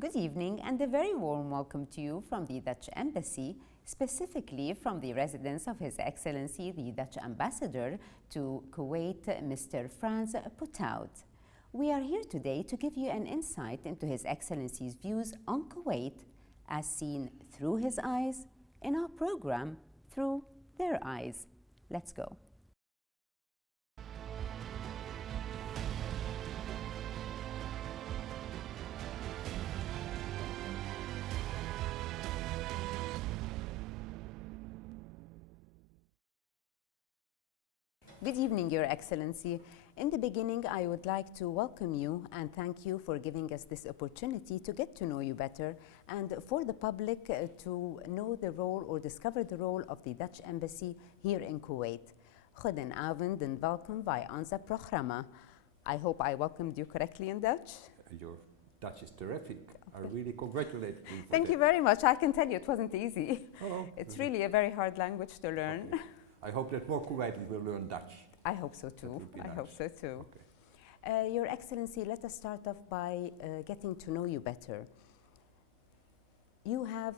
Good evening and a very warm welcome to you from the Dutch Embassy, specifically from the residence of His Excellency the Dutch Ambassador to Kuwait, Mr. Frans Potuyt. We are here today to give you an insight into His Excellency's views on Kuwait as seen through his eyes in our program Through Their Eyes. Let's go. Good evening, Your Excellency. In the beginning, I would like to welcome you and thank you for giving us this opportunity to get to know you better and for the public to know the role or discover the role of the Dutch Embassy here in Kuwait. Goedenavond en welkom bij onze programma. I hope I welcomed you correctly in Dutch. Your Dutch is terrific. I really congratulate you. Thank you very much. I can tell you it wasn't easy. Oh, it's really a very hard language to learn. Okay. I hope that more Kuwaitis will learn Dutch. I hope so too. I nice. hope so too. Okay. Your Excellency, let us start off by getting to know you better. You have,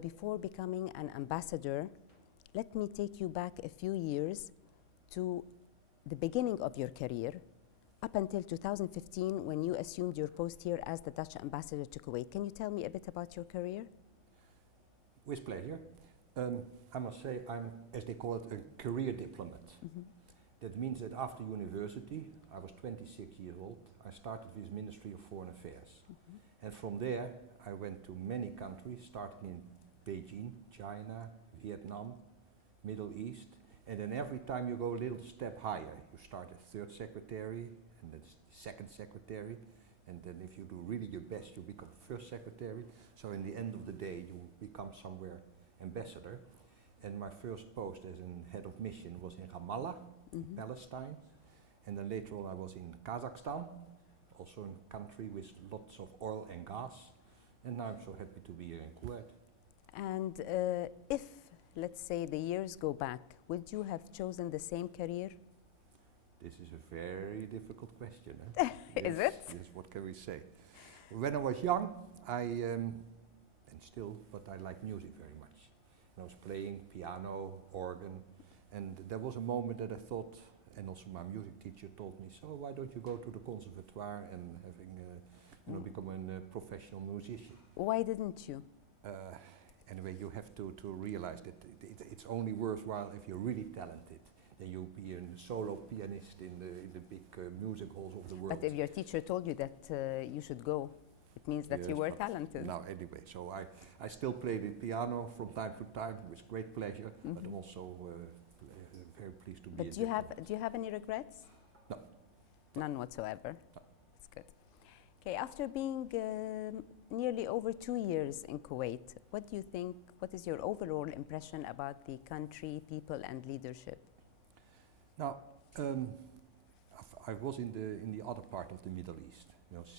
before becoming an ambassador, let me take you back a few years to the beginning of your career, up until 2015 when you assumed your post here as the Dutch ambassador to Kuwait. Can you tell me a bit about your career? With pleasure. I must say I'm, as they call it, a career diplomat. Mm-hmm. That means that after university, I was 26 years old, I started with Ministry of Foreign Affairs. Mm-hmm. And from there, I went to many countries, starting in Beijing, China, Vietnam, Middle East. And then every time you go a little step higher, you start as third secretary, and then second secretary. And then if you do really your best, you become first secretary. So in the end of the day, you become somewhere ambassador. And my first post as an head of mission was in Ramallah, mm-hmm. Palestine. And then later on I was in Kazakhstan, also a country with lots of oil and gas. And now I'm so happy to be here in Kuwait. And if, let's say, the years go back, would you have chosen the same career? This is a very difficult question. Eh? Is it? Yes, what can we say? When I was young, and still, but I like music very much. And I was playing piano, organ, and there was a moment that I thought, and also my music teacher told me, so why don't you go to the conservatoire and become a professional musician? Why didn't you? Anyway, you have to realize that it's only worthwhile if you're really talented. Then you'll be a solo pianist in the big music halls of the world. But if your teacher told you that you should go, it means that you were talented. No, anyway, so I still play the piano from time to time with great pleasure, mm-hmm. but I'm also very pleased to be. But do you have any regrets? No. None whatsoever. No. That's good. Okay, after being nearly over 2 years in Kuwait, what do you think? What is your overall impression about the country, people, and leadership? Now, I was in the other part of the Middle East,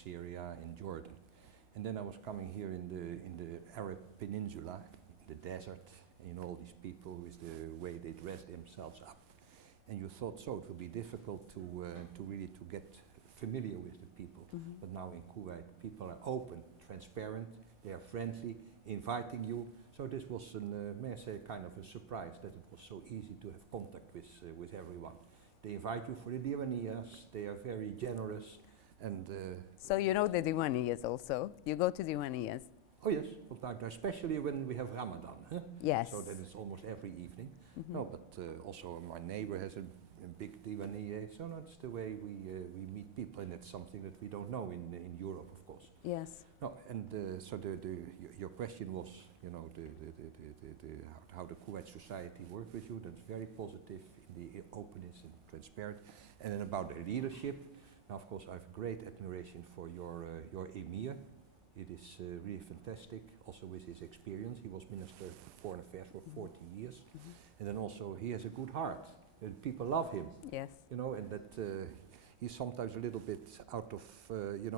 Syria and Jordan, and then I was coming here in the Arab Peninsula, in the desert, and all these people with the way they dress themselves up, and you thought so it would be difficult to really get familiar with the people. Mm-hmm. But now in Kuwait, people are open, transparent, they are friendly, inviting you. So this was, may I say, kind of a surprise that it was so easy to have contact with everyone. They invite you for the diwaniyas, they are very generous. And so you know the diwaniyas also? You go to diwaniyas? Oh yes, from time to time, especially when we have Ramadan. Huh? Yes. So that is almost every evening. Mm-hmm. No, but also my neighbor has a big diwaniyah, so that's the way we meet people, and it's something that we don't know in Europe, of course. Yes. No, and so your question was, how the Kuwait society works with you. That's very positive in the openness and transparent. And then about the leadership, now of course I have great admiration for your emir. It is really fantastic, also with his experience. He was Minister for Foreign Affairs for 40 years. Mm-hmm. And then also he has a good heart. People love him. Yes. And that he's sometimes a little bit out of,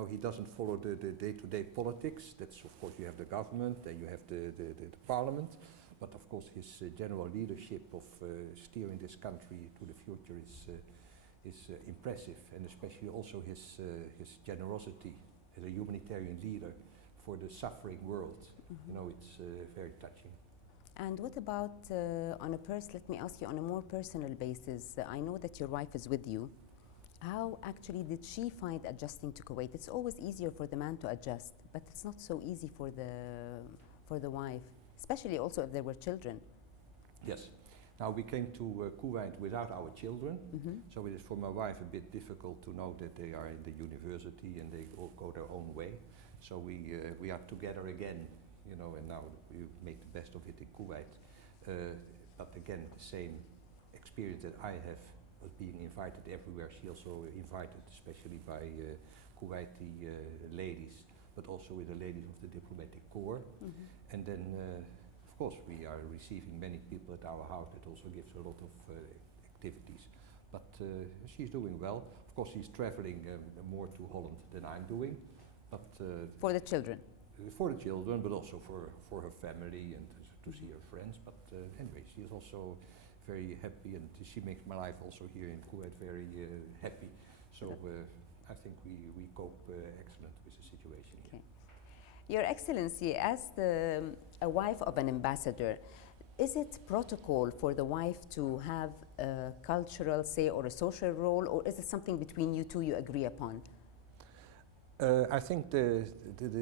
he doesn't follow the day-to-day politics. That's, of course, you have the government and you have the parliament. But of course his general leadership of steering this country to the future is impressive. And especially also his generosity as a humanitarian leader for the suffering world. You know, it's very touching. And what about let me ask you on a more personal basis. I know that your wife is with you. How actually did she find adjusting to Kuwait? It's always easier for the man to adjust, but it's not so easy for the wife, especially also if there were children. Yes. Now we came to Kuwait without our children, so it is for my wife a bit difficult to know that they are in the university and they all go their own way. So we are together again, you know, and now we make the best of it in Kuwait. But again, the same experience that I have was being invited everywhere. She also invited, especially by Kuwaiti ladies, but also with the ladies of the diplomatic corps. And then, of course, we are receiving many people at our house. That also gives a lot of activities. But she's doing well. Of course, she's traveling more to Holland than I'm doing. But for the children? For the children, but also for her family and to see her friends. But anyway, she is also very happy, and she makes my life also here in Kuwait very happy. So I think we cope excellent with the situation here. Your Excellency, as a wife of an ambassador, is it protocol for the wife to have a cultural, say, or a social role, or is it something between you two you agree upon? I think the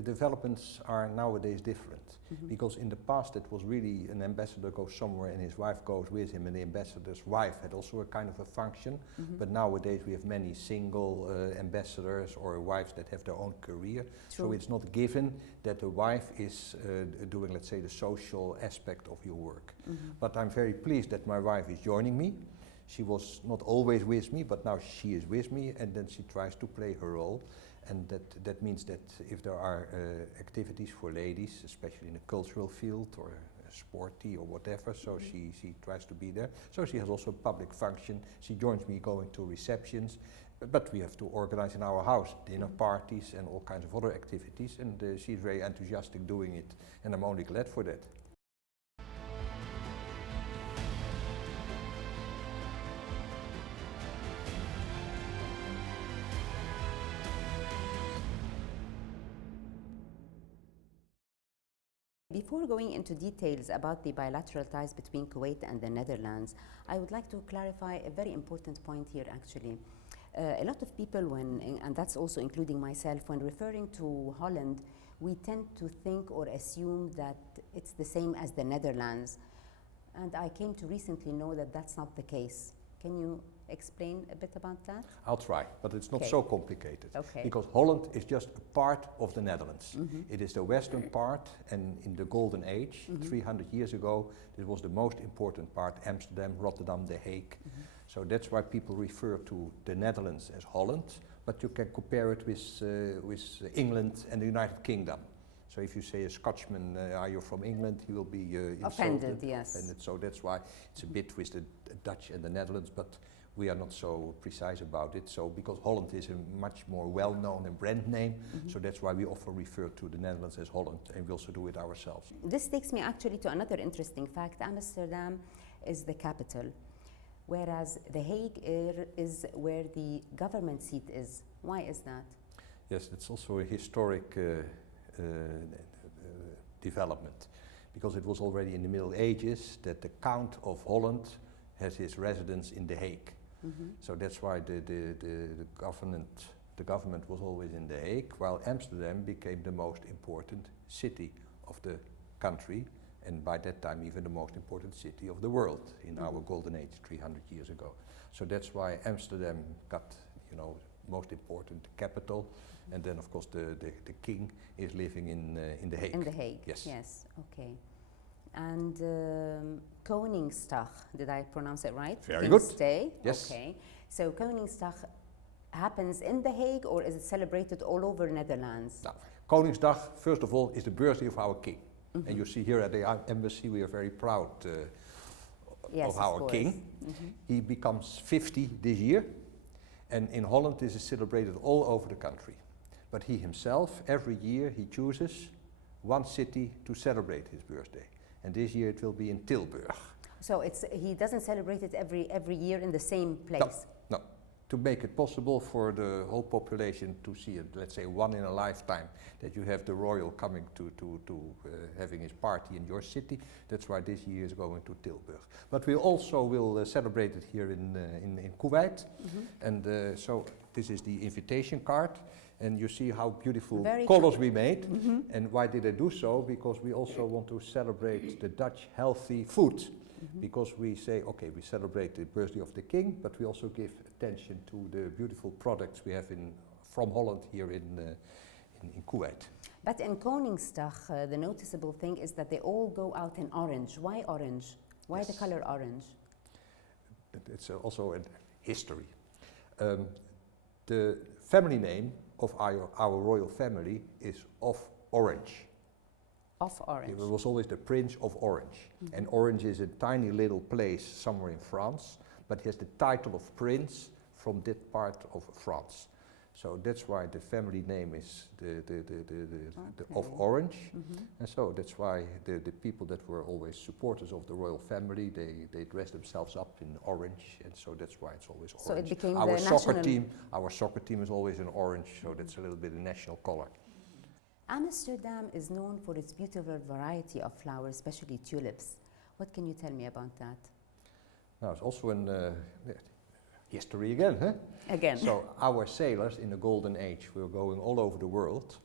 developments are nowadays different, because in the past it was really an ambassador goes somewhere and his wife goes with him, and the ambassador's wife had also a kind of a function. But nowadays we have many single ambassadors or wives that have their own career. True. So it's not given that the wife is doing, let's say, the social aspect of your work. But I'm very pleased that my wife is joining me. She was not always with me, but now she is with me, and then she tries to play her role. And that means that if there are activities for ladies, especially in the cultural field or sporty or whatever, so she tries to be there. So she has also a public function. She joins me going to receptions, but we have to organize in our house dinner parties and all kinds of other activities, and she's very enthusiastic doing it, and I'm only glad for that. Before going into details about the bilateral ties between Kuwait and the Netherlands, I would like to clarify a very important point here actually. A lot of people, and that's also including myself, when referring to Holland, we tend to think or assume that it's the same as the Netherlands. And I came to recently know that that's not the case. Can you explain a bit about that? I'll try, but it's not so complicated. Okay. Because Holland is just a part of the Netherlands. It is the western part, and in the Golden Age, 300 years ago, it was the most important part, Amsterdam, Rotterdam, The Hague. So that's why people refer to the Netherlands as Holland, but you can compare it with England and the United Kingdom. So if you say a Scotsman, are you from England, he will be offended, yes. Offended. So that's why it's a bit with the Dutch and the Netherlands, but we are not so precise about it. So because Holland is a much more well-known and brand name, so that's why we often refer to the Netherlands as Holland, and we also do it ourselves. This takes me actually to another interesting fact. Amsterdam is the capital, whereas The Hague is where the government seat is. Why is that? Yes, it's also a historic development, because it was already in the Middle Ages that the Count of Holland has his residence in The Hague. So that's why the government was always in The Hague, while Amsterdam became the most important city of the country, and by that time even the most important city of the world in our Golden Age 300 years ago. So that's why Amsterdam got, you know, most important capital, and then of course the king is living in The Hague. In The Hague, yes. Yes, okay. And Koningsdag, did I pronounce it right? Very King's good. Day? Yes. Okay. So Koningsdag happens in The Hague, or is it celebrated all over Netherlands? Now, Koningsdag, first of all, is the birthday of our king. And you see here at the embassy we are very proud of our king. He becomes 50 this year, and in Holland this is celebrated all over the country. But he himself, every year he chooses one city to celebrate his birthday. And this year it will be in Tilburg. So he doesn't celebrate it every year in the same place? No. to make it possible for the whole population to see it, let's say one in a lifetime, that you have the royal coming to having his party in your city. That's why this year is going to Tilburg. But we also will celebrate it here in Kuwait. And so this is the invitation card. And you see how beautiful colors we made. And why did I do so? Because we also want to celebrate the Dutch healthy food. Because we say, okay, we celebrate the birthday of the king, but we also give attention to the beautiful products we have from Holland here in Kuwait. But in Koningsdag, the noticeable thing is that they all go out in orange. Why orange? Why the color orange? It's also a history. The family name of our royal family is of Orange. Of Orange. It was always the Prince of Orange. And Orange is a tiny little place somewhere in France, but he has the title of Prince from that part of France. So that's why the family name is of Orange. And so that's why the people that were always supporters of the royal family, they dress themselves up in orange, and so that's why it's always orange. So it became our the soccer national team. Our soccer team is always in orange, so that's a little bit the national color. Amsterdam is known for its beautiful variety of flowers, especially tulips. What can you tell me about that? Now it's also in history again, huh? Again. So our sailors in the golden age were going all over the world,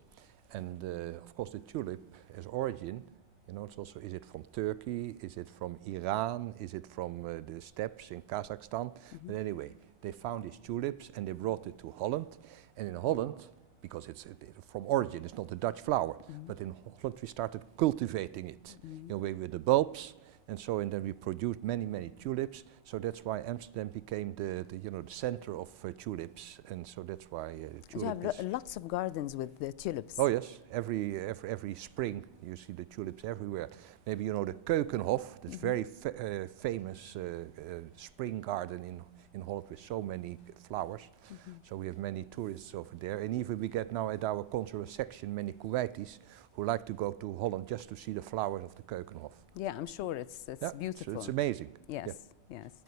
and of course the tulip as origin, you know, it's also, is it from Turkey, is it from Iran, is it from the steppes in Kazakhstan? But anyway, they found these tulips and they brought it to Holland, and in Holland, because it's from origin, it's not a Dutch flower, but in Holland we started cultivating it, you know, with the bulbs, and so and then we produced many tulips. So that's why Amsterdam became the center of tulips, and so that's why you have lots of gardens with the tulips. Oh yes, every spring you see the tulips everywhere. Maybe you know the Keukenhof, this very famous spring garden in Holland with so many flowers. So we have many tourists over there, and even we get now at our cultural section many Kuwaitis who like to go to Holland just to see the flowers of the Keukenhof. Yeah, I'm sure it's beautiful. So it's amazing. Yes, yes.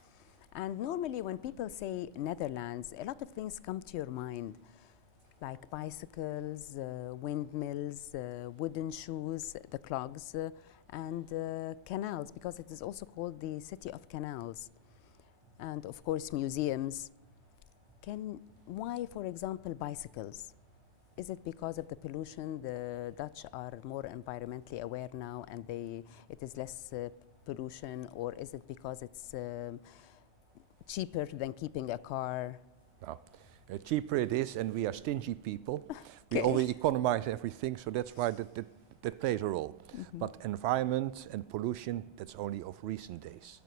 And normally when people say Netherlands, a lot of things come to your mind, like bicycles, windmills, wooden shoes, the clogs, and canals, because it is also called the city of canals. And of course museums. Why, for example, bicycles? Is it because of the pollution? The Dutch are more environmentally aware now and it is less pollution, or is it because it's cheaper than keeping a car? No, cheaper it is, and we are stingy people. We always economize everything, so that's why that plays a role. But environment and pollution, that's only of recent days.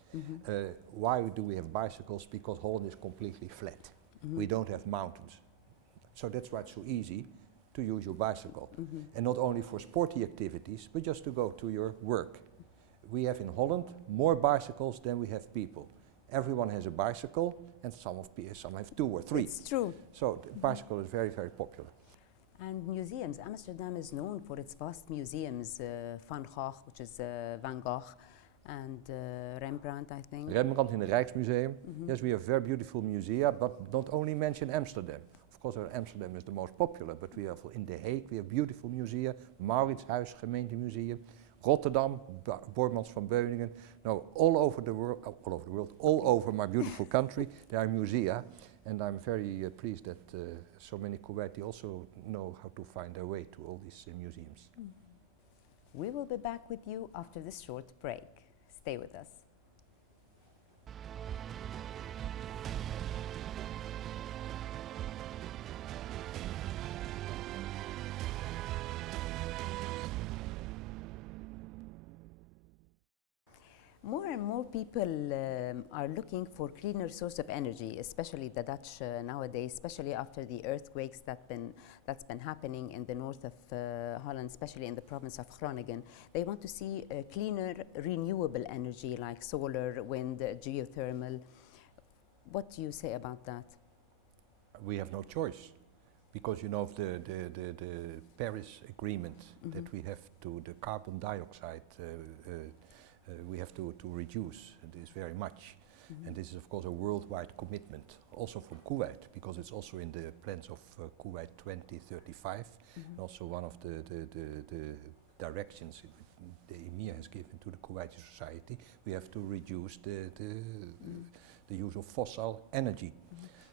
Why do we have bicycles? Because Holland is completely flat. We don't have mountains. So that's why it's so easy to use your bicycle. And not only for sporty activities, but just to go to your work. We have in Holland more bicycles than we have people. Everyone has a bicycle, and some have 2 or 3. It's true. So the bicycle is very, very popular. And museums. Amsterdam is known for its vast museums. Van Gogh, which is Van Gogh, and Rembrandt, I think. Rembrandt in the Rijksmuseum. Yes, we have very beautiful musea, but not only mention Amsterdam. Of course, Amsterdam is the most popular, but we have in The Hague, we have beautiful musea, Mauritshuis Gemeentemuseum, Rotterdam, Boijmans van Beuningen. No, all over the world, all over my beautiful country, there are musea, and I'm very pleased that so many Kuwaiti also know how to find their way to all these museums. We will be back with you after this short break. Stay with us. More and more people are looking for cleaner source of energy, especially the Dutch nowadays, especially after the earthquakes that's been happening in the north of Holland, especially in the province of Groningen. They want to see cleaner, renewable energy like solar, wind, geothermal. What do you say about that? We have no choice, because you know of the Paris Agreement that we have to the carbon dioxide we have to reduce this very much. And this is of course a worldwide commitment, also from Kuwait, because it's also in the plans of Kuwait 2035, and also one of the directions the Emir has given to the Kuwaiti society. We have to reduce the use of fossil energy.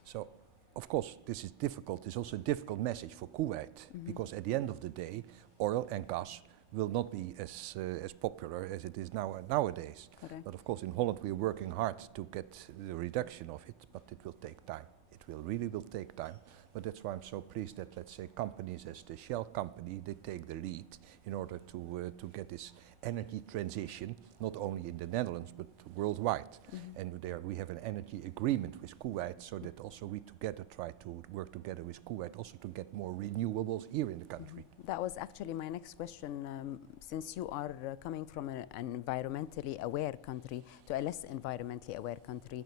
So of course this is difficult. It's also a difficult message for Kuwait, because at the end of the day oil and gas will not be as popular as it is nowadays. Okay. But of course in Holland we are working hard to get the reduction of it, but it will take time. It really will take time. But that's why I'm so pleased that, let's say, companies as the Shell company, they take the lead in order to get this energy transition, not only in the Netherlands but worldwide. And there we have an energy agreement with Kuwait, so that also we together try to work together with Kuwait also to get more renewables here in the country. That was actually my next question. Since you are coming from an environmentally aware country to a less environmentally aware country,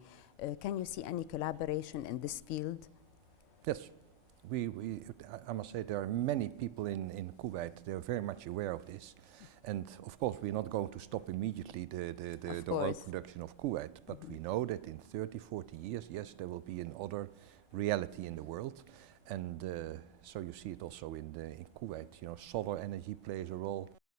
can you see any collaboration in this field? Yes, I must say there are many people in Kuwait, they are very much aware of this. And of course we're not going to stop immediately the oil production of Kuwait, but we know that in 30, 40 years, yes, there will be another reality in the world. And so you see it also in Kuwait, you know, solar energy plays a role.